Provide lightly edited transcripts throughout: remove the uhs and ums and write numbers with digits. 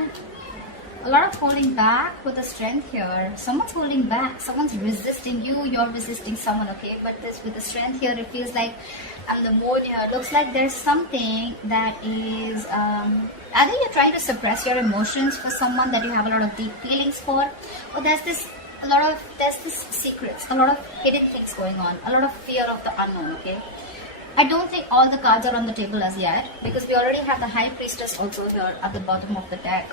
Okay. A lot of holding back with the strength here. Someone's holding back. Someone's resisting you. You're resisting someone, okay? But this with the strength here, it feels like the mood here. Looks like there's something that is either you're trying to suppress your emotions for someone that you have a lot of deep feelings for, or there's this secrets, a lot of hidden things going on, a lot of fear of the unknown, okay? I don't think all the cards are on the table as yet, because we already have the High Priestess also here at the bottom of the deck.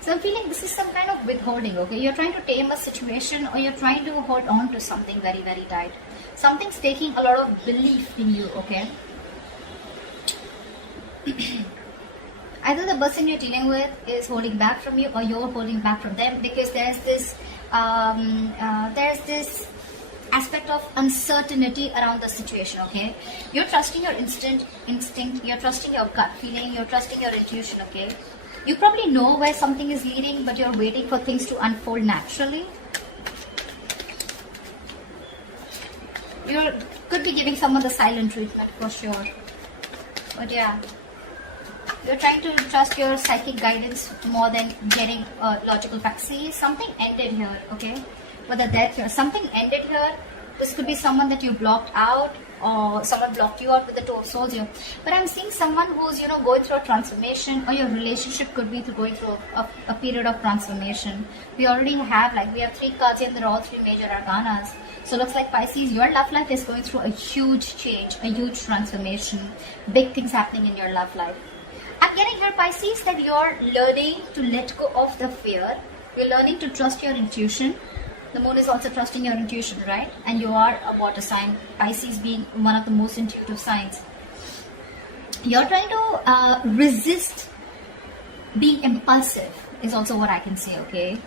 So I'm feeling this is some kind of withholding, okay? You're trying to tame a situation, or you're trying to hold on to something very, very tight. Something's taking a lot of belief in you, okay? Either the person you're dealing with is holding back from you, or you're holding back from them, because there's this aspect of uncertainty around the situation, okay? You're trusting your instinct, you're trusting your gut feeling, you're trusting your intuition, okay? You probably know where something is leading, but you're waiting for things to unfold naturally. You could be giving someone the silent treatment for sure. But yeah, you're trying to trust your psychic guidance more than getting logical facts. See, something ended here, okay? With the death here, something ended here. This could be someone that you blocked out, or someone blocked you out with the Two of Swords here. But I'm seeing someone who's, going through a transformation, or your relationship could be going through a period of transformation. We already have, we have 3 cards here, and they're all 3 major arcanas. So it looks like Pisces, your love life is going through a huge change, a huge transformation. Big things happening in your love life. I'm getting here, Pisces, that you're learning to let go of the fear. You're learning to trust your intuition. The moon is also trusting your intuition, right? And you are a water sign, Pisces being one of the most intuitive signs. You're trying to resist being impulsive is also what I can say, okay?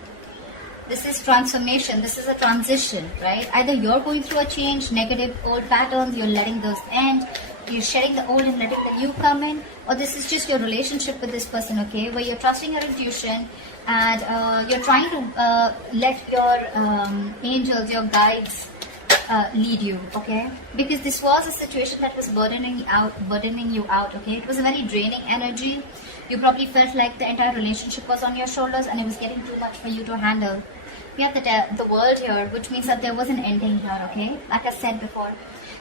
This is transformation. This is a transition, right? Either you're going through a change, negative old patterns, you're letting those end, you're shedding the old and letting the new come in, or this is just your relationship with this person, okay? Where you're trusting your intuition, and you're trying to let your angels, your guides lead you, okay? Because this was a situation that was burdening you out, okay? It was a very draining energy. You probably felt like the entire relationship was on your shoulders and it was getting too much for you to handle. We have the world here, which means that there was an ending here, okay? Like I said before,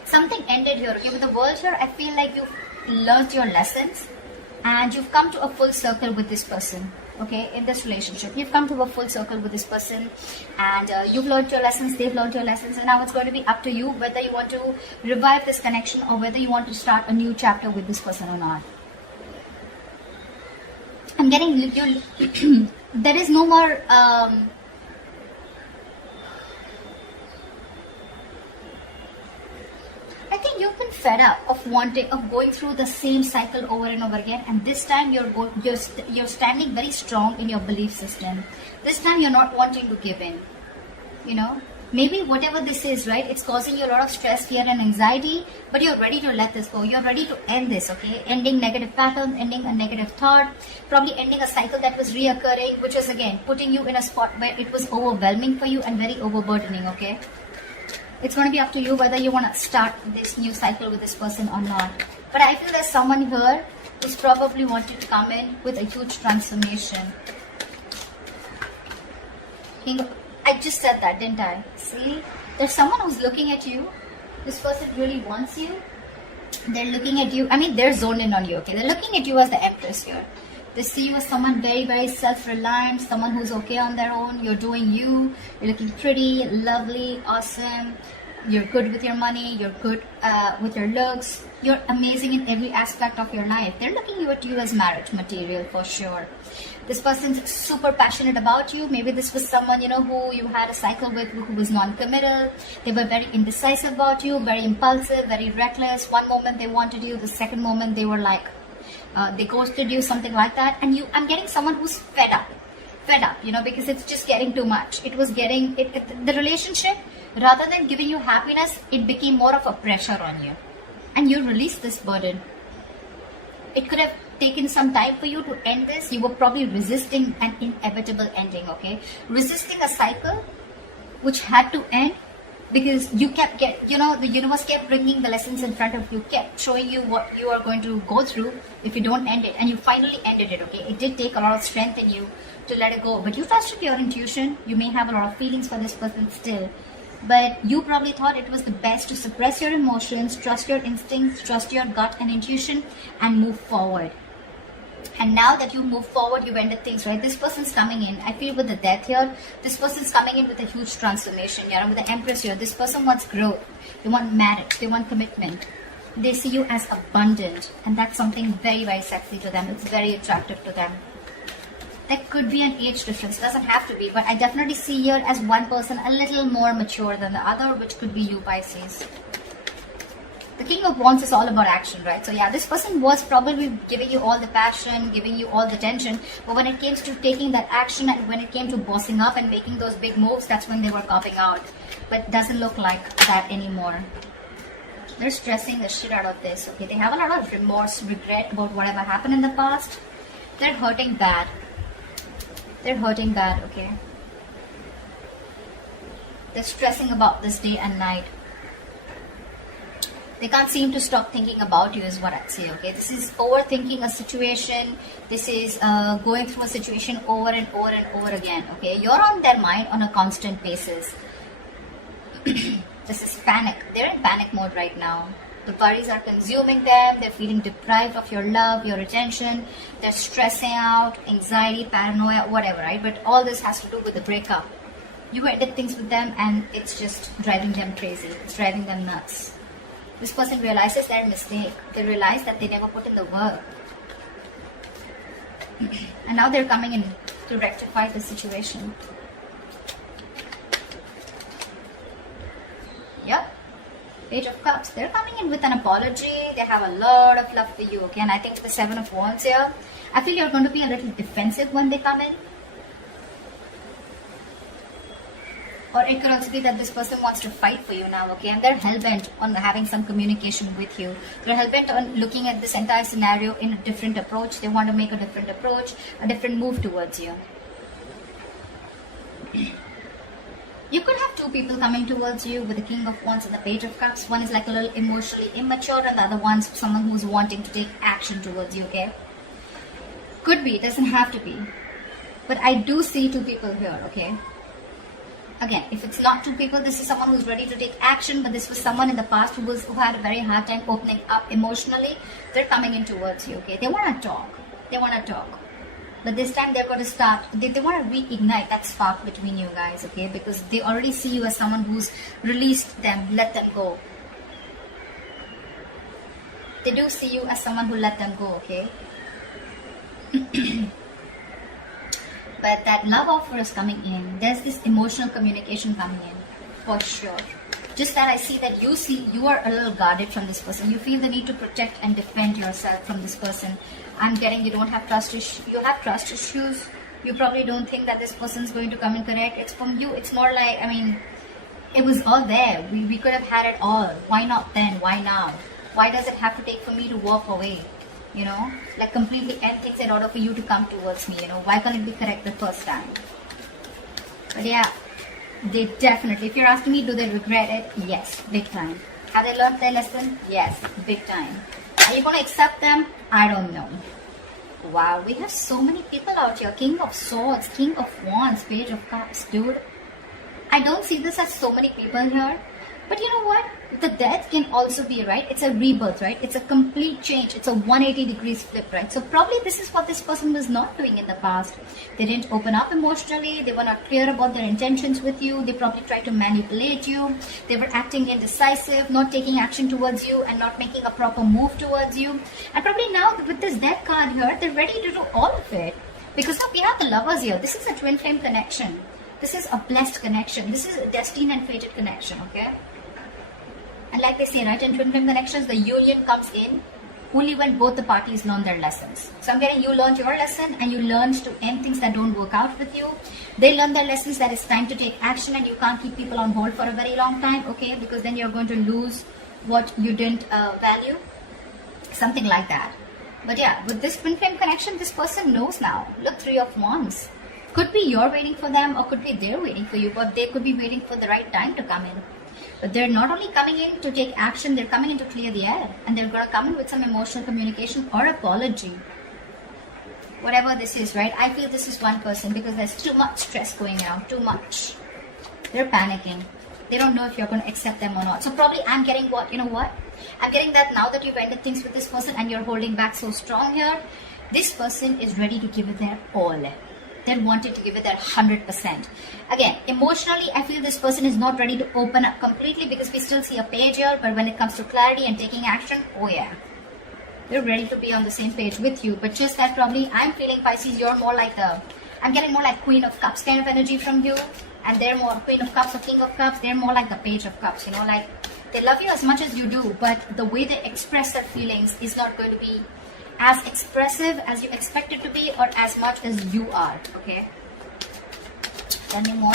something ended here, okay? With the world here, I feel like you've learned your lessons and you've come to a full circle with this person. Okay, in this relationship, you've come to a full circle with this person, and you've learned your lessons, they've learned your lessons, and now it's going to be up to you whether you want to revive this connection or whether you want to start a new chapter with this person or not. I'm getting there is no more I think you've been fed up of going through the same cycle over and over again, and this time you're standing very strong in your belief system. This time you're not wanting to give in. Maybe whatever this is, right? It's causing you a lot of stress, fear, and anxiety, but you're ready to let this go. You're ready to end this, okay? Ending negative patterns, ending a negative thought, probably ending a cycle that was reoccurring, which is again putting you in a spot where it was overwhelming for you and very overburdening, okay? It's going to be up to you whether you want to start this new cycle with this person or not. But I feel there's someone here who's probably wanted to come in with a huge transformation. I just said that, didn't I? See? There's someone who's looking at you. This person really wants you. They're looking at you. I mean, they're zoned in on you, okay? They're looking at you as the Empress here. They see you as someone very, very self-reliant, someone who's okay on their own. You're doing you. You're looking pretty, lovely, awesome. You're good with your money. You're good with your looks. You're amazing in every aspect of your life. They're looking at you as marriage material for sure. This person's super passionate about you. Maybe this was someone, who you had a cycle with who was non-committal. They were very indecisive about you, very impulsive, very reckless. One moment they wanted you. The second moment they were like, they ghosted you, something like that. And I'm getting someone who's fed up, because it's just getting too much. It was getting, the relationship, rather than giving you happiness, it became more of a pressure on you. And you released this burden. It could have taken some time for you to end this. You were probably resisting an inevitable ending, okay? Resisting a cycle which had to end because you kept the universe kept bringing the lessons in front of you, kept showing you what you are going to go through if you don't end it, and you finally ended it. Okay, it did take a lot of strength in you to let it go, but you trusted your intuition. You may have a lot of feelings for this person still, but you probably thought it was the best to suppress your emotions, trust your instincts, trust your gut and intuition, and move forward. And now that you move forward, you've ended things, right? This person's coming in, I feel, with the death here. This person's coming in with a huge transformation here. With the Empress here, this person wants growth. They want marriage. They want commitment. They see you as abundant. And that's something very, very sexy to them. It's very attractive to them. There could be an age difference. It doesn't have to be. But I definitely see here as one person a little more mature than the other, which could be you, Pisces. The King of Wands is all about action, right? So yeah, this person was probably giving you all the passion, giving you all the tension. But when it came to taking that action and when it came to bossing up and making those big moves, that's when they were copping out. But it doesn't look like that anymore. They're stressing the shit out of this, okay? They have a lot of remorse, regret about whatever happened in the past. They're hurting bad. They're hurting bad, okay? They're stressing about this day and night. They can't seem to stop thinking about you is what I'd say, okay? This is overthinking a situation. This is going through a situation over and over and over again, okay? You're on their mind on a constant basis. This is panic. They're in panic mode right now. The worries are consuming them. They're feeling deprived of your love, your attention. They're stressing out, anxiety, paranoia, whatever, right? But all this has to do with the breakup. You ended things with them and it's just driving them crazy. It's driving them nuts. This person realizes their mistake. They realize that they never put in the work. And now they're coming in to rectify the situation. Yep. Page of Cups. They're coming in with an apology. They have a lot of love for you, okay? And I think with the Seven of Wands here, I feel you're going to be a little defensive when they come in. Or it could also be that this person wants to fight for you now, okay? And they're hell-bent on having some communication with you. They're hell-bent on looking at this entire scenario in a different approach. They want to make a different approach, a different move towards you. You could have two people coming towards you with the King of Wands and the Page of Cups. One is like a little emotionally immature and the other one's someone who's wanting to take action towards you, okay? Could be, it doesn't have to be. But I do see two people here, okay? Again, if it's not two people, this is someone who's ready to take action, but this was someone in the past who had a very hard time opening up emotionally. They're coming in towards you, okay? They want to talk. They want to talk. But this time they're going to start, they want to reignite that spark between you guys, okay? Because they already see you as someone who's released them, let them go. They do see you as someone who let them go, okay? But that love offer is coming in. There's this emotional communication coming in, for sure. Just that I see that you are a little guarded from this person. You feel the need to protect and defend yourself from this person. I'm getting you don't have trust issues. You have trust issues. You probably don't think that this person's going to come and connect. It's from you. It's more like, I mean, it was all there. We could have had it all. Why not then? Why now? Why does it have to take for me to walk away? You know, like completely end things in order for you to come towards me, you know. Why can't it be correct the first time? But yeah, they definitely, if you're asking me, do they regret it? Yes, big time. Have they learned their lesson? Yes, big time. Are you going to accept them? I don't know. Wow, we have so many people out here. King of Swords, King of Wands, Page of Cups, dude. I don't see this as so many people here. But you know what? The death can also be, right? It's a rebirth, right? It's a complete change. It's a 180 degrees flip, right? So probably this is what this person was not doing in the past. They didn't open up emotionally. They were not clear about their intentions with you. They probably tried to manipulate you. They were acting indecisive, not taking action towards you and not making a proper move towards you. And probably now with this death card here, they're ready to do all of it. Because look, we have the Lovers here. This is a twin flame connection. This is a blessed connection. This is a destined and fated connection, okay? And like they say, right, in twin flame connections, the union comes in only when both the parties learn their lessons. So I'm getting you learned your lesson and you learned to end things that don't work out with you. They learn their lessons that it's time to take action and you can't keep people on hold for a very long time, okay? Because then you're going to lose what you didn't value. Something like that. But yeah, with this twin flame connection, this person knows now. Look, Three of Wands. Could be you're waiting for them or could be they're waiting for you, but they could be waiting for the right time to come in. But they're not only coming in to take action, they're coming in to clear the air. And they're going to come in with some emotional communication or apology. Whatever this is, right? I feel this is one person because there's too much stress going around, too much. They're panicking. They don't know if you're going to accept them or not. So probably I'm getting what, you know what? I'm getting that now that you've ended things with this person and you're holding back so strong here, this person is ready to give it their all. They're wanting to give it their 100%. Again, emotionally, I feel this person is not ready to open up completely because we still see a page here, but when it comes to clarity and taking action, oh yeah. They're ready to be on the same page with you, but just that probably I'm feeling, Pisces, you're more like I'm getting more like Queen of Cups kind of energy from you, and they're more Queen of Cups or King of Cups, they're more like the Page of Cups, you know, like they love you as much as you do, but the way they express their feelings is not going to be as expressive as you expect it to be or as much as you are, okay? Tell me more.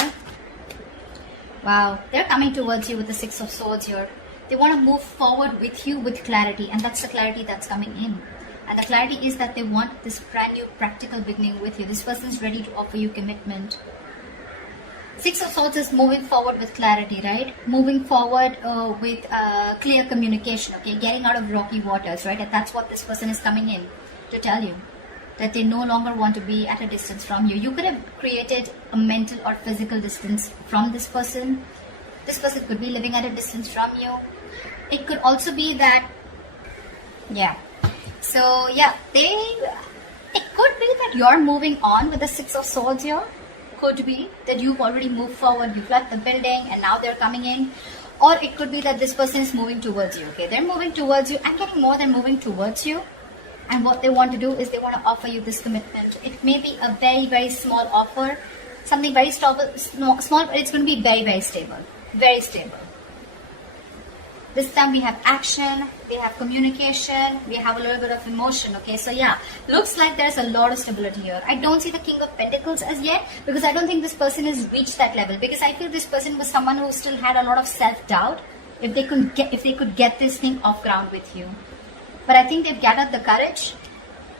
Wow, they're coming towards you with the Six of Swords here. They want to move forward with you with clarity, and that's the clarity that's coming in. And the clarity is that they want this brand new practical beginning with you. This person's ready to offer you commitment. Six of Swords is moving forward with clarity, right? Moving forward with clear communication, okay? Getting out of rocky waters, right? And that's what this person is coming in to tell you. That they no longer want to be at a distance from you. You could have created a mental or physical distance from this person. This person could be living at a distance from you. It could also be that, yeah. So, yeah, it could be that you're moving on with the Six of Swords here. Could be that you've already moved forward, you've left the building and now they're coming in. Or it could be that this person is moving towards you, okay? They're moving towards you. I'm getting more than moving towards you. And what they want to do is they want to offer you this commitment. It may be a very, very small offer. Something very small, but it's going to be very, very stable. Very stable. This time we have action, we have communication, we have a little bit of emotion, okay? So yeah, looks like there's a lot of stability here. I don't see the King of Pentacles as yet because I don't think this person has reached that level, because I feel this person was someone who still had a lot of self-doubt if they could get this thing off ground with you. But I think they've gathered the courage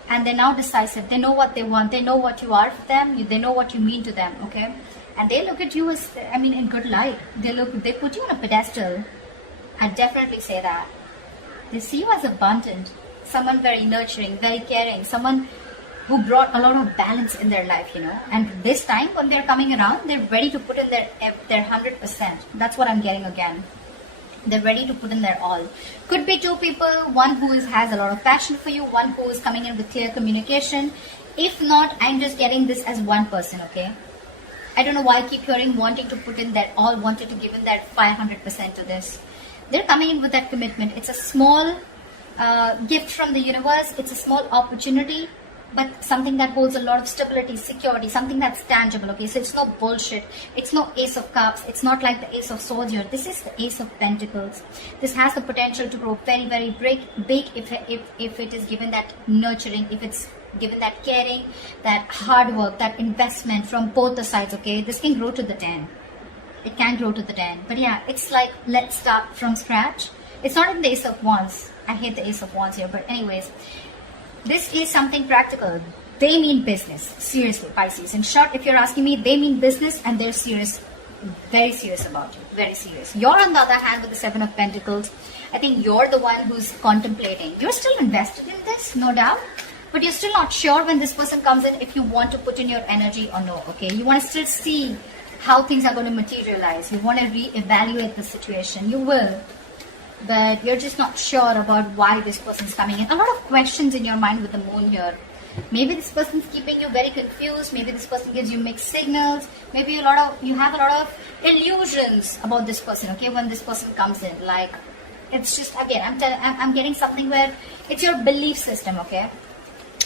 and they're now decisive. They know what they want. They know what you are for them. They know what you mean to them, okay? And they look at you as, I mean, in good light. They put you on a pedestal. I'd definitely say that. They see you as abundant, someone very nurturing, very caring, someone who brought a lot of balance in their life, you know. And this time when they're coming around, they're ready to put in their 100%. That's what I'm getting again. They're ready to put in their all. Could be two people, one who has a lot of passion for you, one who is coming in with clear communication. If not, I'm just getting this as one person, okay? I don't know why I keep hearing wanting to put in their all, wanted to give in that 500% to this. They're coming in with that commitment. It's a small gift from the universe. It's a small opportunity, but something that holds a lot of stability, security, something that's tangible, okay? So it's no bullshit. It's no Ace of Cups. It's not like the Ace of Swords here. This is the Ace of Pentacles. This has the potential to grow very, very big if it is given that nurturing, if it's given that caring, that hard work, that investment from both the sides, okay? This can grow to the 10. It can grow to the 10. But yeah, it's like, let's start from scratch. It's not in the Ace of Wands. I hate the Ace of Wands here. But anyways, this is something practical. They mean business. Seriously, Pisces. In short, if you're asking me, they mean business and they're serious. Very serious about you. Very serious. You're on the other hand with the Seven of Pentacles. I think you're the one who's contemplating. You're still invested in this, no doubt. But you're still not sure when this person comes in if you want to put in your energy or no, okay? You want to still see how things are going to materialize. You want to re-evaluate the situation. You will. But you're just not sure about why this person's coming in. A lot of questions in your mind with the moon here. Maybe this person's keeping you very confused. Maybe this person gives you mixed signals. Maybe you have a lot of illusions about this person, okay, when this person comes in. Like, it's just, again, I'm getting something where it's your belief system, okay?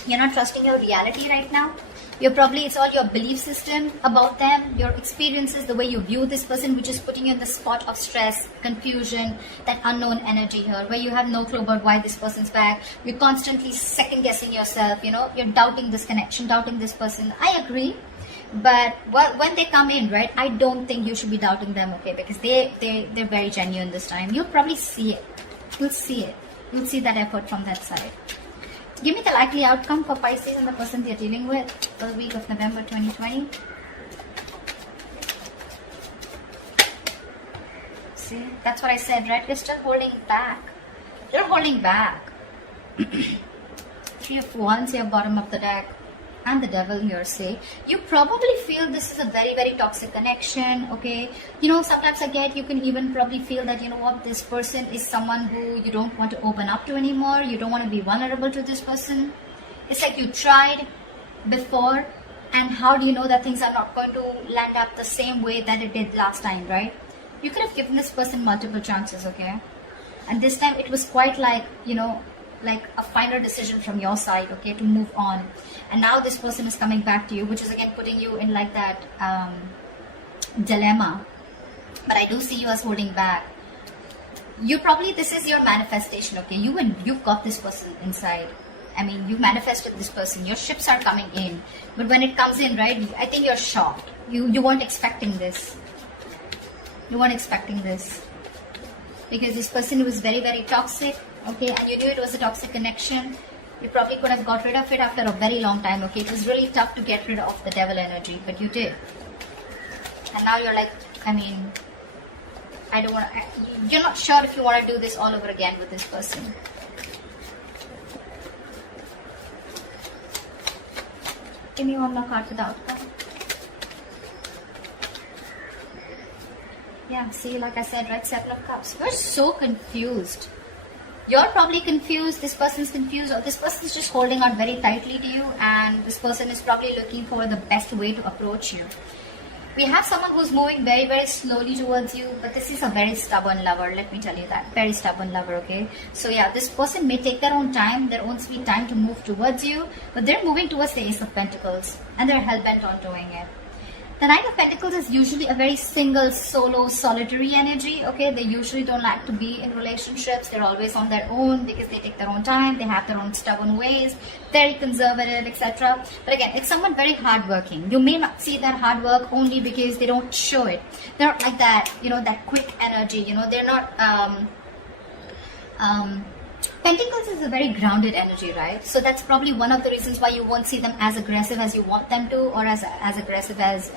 You're not trusting your reality right now. It's all your belief system about them, your experiences, the way you view this person, which is putting you in the spot of stress, confusion, that unknown energy here, where you have no clue about why this person's back. You're constantly second guessing yourself, you know, you're doubting this connection, doubting this person. I agree. But when they come in, right, I don't think you should be doubting them, okay, because they're very genuine this time. You'll probably see it. You'll see it. You'll see that effort from that side. Give me the likely outcome for Pisces and the person they're dealing with for the week of November 2020. See, that's what I said, right? You're still holding back. You're holding back. Three of Wands here, bottom of the deck. And the devil here, say. You probably feel this is a very, very toxic connection, okay? You know, sometimes I get, you can even probably feel that, you know what, this person is someone who you don't want to open up to anymore. You don't want to be vulnerable to this person. It's like you tried before, and how do you know that things are not going to land up the same way that it did last time, right? You could have given this person multiple chances, okay? And this time it was quite like, you know, like a final decision from your side, okay, to move on. And now this person is coming back to you, which is again putting you in like that dilemma. But I do see you as holding back. You probably, this is your manifestation, okay? You've got this person inside. I mean, you manifested this person. Your ships are coming in. But when it comes in, right, I think you're shocked. You weren't expecting this. You weren't expecting this. Because this person was very, very toxic, okay? And you knew it was a toxic connection. You probably could have got rid of it after a very long time, okay? It was really tough to get rid of the devil energy, but you did. And now you're like, I mean, I don't want to, you're not sure if you want to do this all over again with this person. Give me one more card for the outcome. Yeah, see, like I said, right, 7 of Cups. You're so confused. You're probably confused, this person's confused, or this person's just holding on very tightly to you, and this person is probably looking for the best way to approach you. We have someone who's moving very, very slowly towards you, but this is a very stubborn lover, let me tell you that. Very stubborn lover, okay? So yeah, this person may take their own time, their own sweet time to move towards you, but they're moving towards the Ace of Pentacles, and they're hell-bent on doing it. The Knight of Pentacles is usually a very single, solo, solitary energy, okay? They usually don't like to be in relationships. They're always on their own because they take their own time. They have their own stubborn ways, very conservative, etc. But again, it's someone very hardworking. You may not see their hard work only because they don't show it. They're not like that, you know, that quick energy, you know, they're not... Pentacles is a very grounded energy, right? So that's probably one of the reasons why you won't see them as aggressive as you want them to, or as aggressive as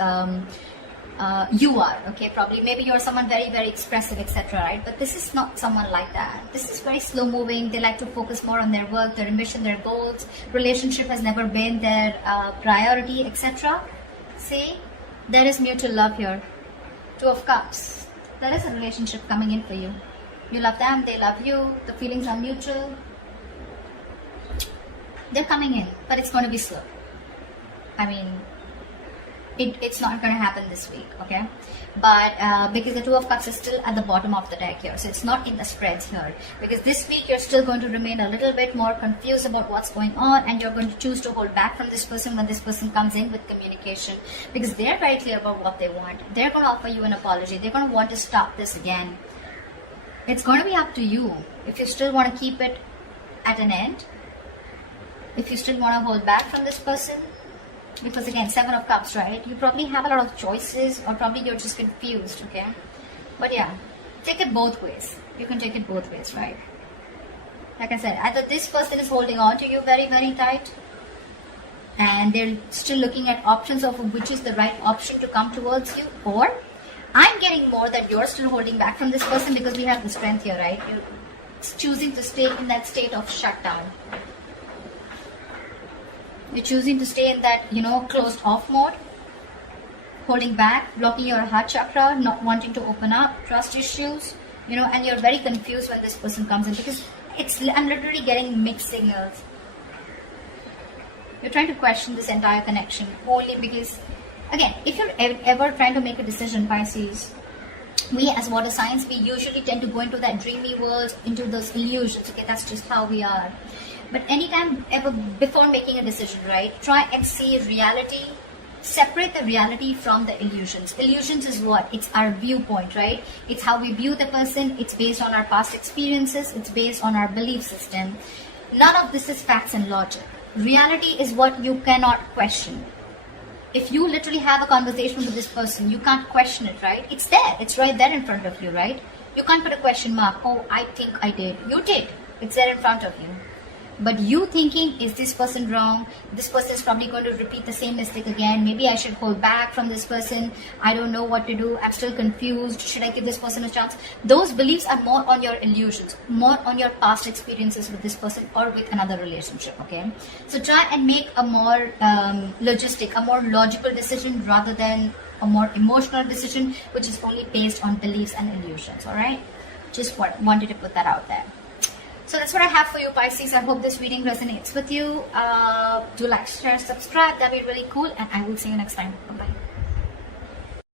you are, okay? Probably, maybe you're someone very, very expressive, etc., right? But this is not someone like that. This is very slow moving. They like to focus more on their work, their ambition, their goals. Relationship has never been their priority, etc. See, there is mutual love here. 2 of Cups. There is a relationship coming in for you. You love them, they love you, the feelings are mutual. They're coming in, but it's going to be slow. I mean, it's not going to happen this week, okay? But because the 2 of Cups is still at the bottom of the deck here, so it's not in the spreads here. Because this week you're still going to remain a little bit more confused about what's going on, and you're going to choose to hold back from this person when this person comes in with communication. Because they're very clear about what they want. They're going to offer you an apology. They're going to want to stop this again. It's going to be up to you if you still want to keep it at an end, if you still want to hold back from this person. Because again, 7 of Cups, right? You probably have a lot of choices, or probably you're just confused, okay? But yeah, take it both ways. You can take it both ways, right? Like I said, either this person is holding on to you very, very tight, and they're still looking at options of which is the right option to come towards you, or I'm getting more that you're still holding back from this person because we have the Strength here, right? You're choosing to stay in that state of shutdown. You're choosing to stay in that, you know, closed off mode, holding back, blocking your heart chakra, not wanting to open up, trust issues, you know, and you're very confused when this person comes in because I'm literally getting mixed signals. You're trying to question this entire connection only because, again, if you're ever trying to make a decision, Pisces, we as water signs, we usually tend to go into that dreamy world, into those illusions, okay, that's just how we are. But anytime ever before making a decision, right, try and see reality, separate the reality from the illusions. Illusions is what? It's our viewpoint, right? It's how we view the person, it's based on our past experiences, it's based on our belief system. None of this is facts and logic. Reality is what you cannot question. If you literally have a conversation with this person, you can't question it, right? It's there. It's right there in front of you, right? You can't put a question mark. Oh, I think I did. You did. It's there in front of you. but you thinking, is this person wrong? This person is probably going to repeat the same mistake again. Maybe I should hold back from this person. I don't know what to do. I'm still confused. Should I give this person a chance? Those beliefs are more on your illusions, more on your past experiences with this person or with another relationship, okay? So try and make a more logistic, a more logical decision rather than a more emotional decision, which is only based on beliefs and illusions, all right? Just wanted to put that out there. So that's what I have for you, Pisces. I hope this reading resonates with you. Do like, share, subscribe. That'd be really cool. And I will see you next time. Bye-bye.